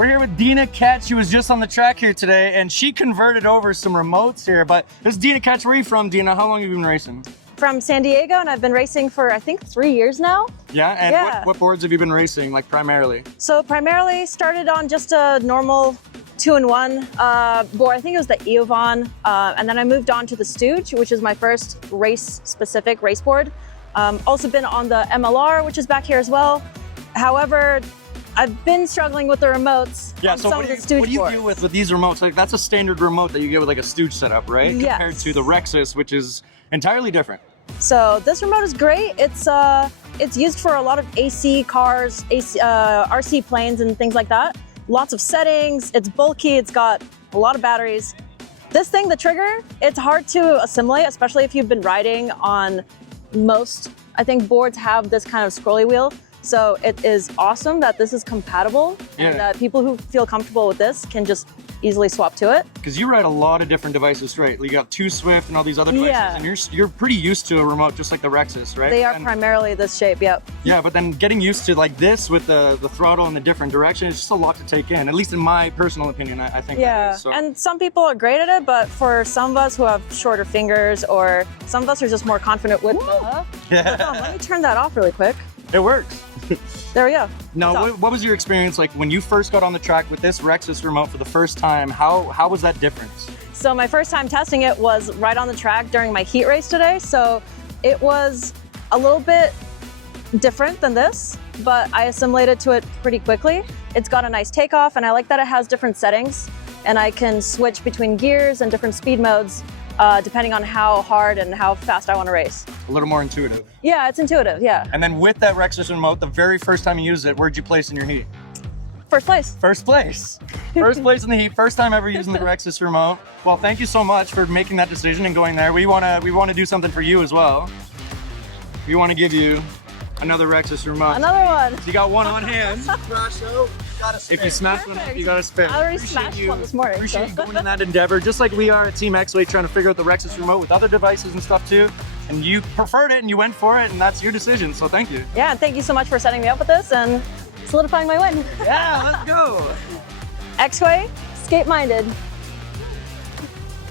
We're here with Dina Ketch. She was just on the track here today, and she converted over some remotes here. But this is Dina Ketch. Where are you from, Dina? How long have you been racing? From San Diego, and I've been racing for, I think, 3 years now. Yeah, and what boards have you been racing, like primarily? So primarily started on just a normal 2-in-1 board. I think it was the Eovon, and then I moved on to the Stooge, which is my first race-specific race board. Also been on the MLR, which is back here as well. However, I've been struggling with the remotes. Yeah, on so some what of do the you Stooge do boards. with these remotes? Like, that's a standard remote that you get with like a Stooge setup, right? Yes. Compared to the Rexus, which is entirely different. So this remote is great. It's used for a lot of AC cars, RC planes and things like that. Lots of settings, it's bulky, it's got a lot of batteries. This thing, the trigger, it's hard to assimilate, especially if you've been riding on most, I think boards have this kind of scrolly wheel. So it is awesome that this is compatible and that people who feel comfortable with this can just easily swap to it. Because you ride a lot of different devices, right? You got 2Swift and all these other devices, and you're pretty used to a remote just like the Rexus, right? They are primarily this shape, yep. Yeah, but then getting used to like this with the throttle in the different direction, it's just a lot to take in, at least in my personal opinion, I think. Yeah, that is, so. And some people are great at it, but for some of us who have shorter fingers, or some of us are just more confident with let me turn that off really quick. It works. There we go. Now, what was your experience like when you first got on the track with this Rexus remote for the first time? How was that difference? So my first time testing it was right on the track during my heat race today. So it was a little bit different than this, but I assimilated to it pretty quickly. It's got a nice takeoff, and I like that it has different settings, and I can switch between gears and different speed modes depending on how hard and how fast I want to race. A little more intuitive. Yeah, it's intuitive, yeah. And then with that Rexus remote, the very first time you used it, where'd you place in your heat? First place. First place. First place in the heat. First time ever using the Rexus remote. Well, thank you so much for making that decision and going there. We wanna do something for you as well. We want to give you another Rexus remote. Another one. You got one on hand. If you smash one up, you got a spare. I already smashed one this morning. Appreciate you going in that endeavor, just like we are at Team X-Way, trying to figure out the Rexus remote with other devices and stuff too. And you preferred it and you went for it, and that's your decision, so thank you. Yeah, and thank you so much for setting me up with this and solidifying my win. Yeah, let's go. X-Way, skate-minded.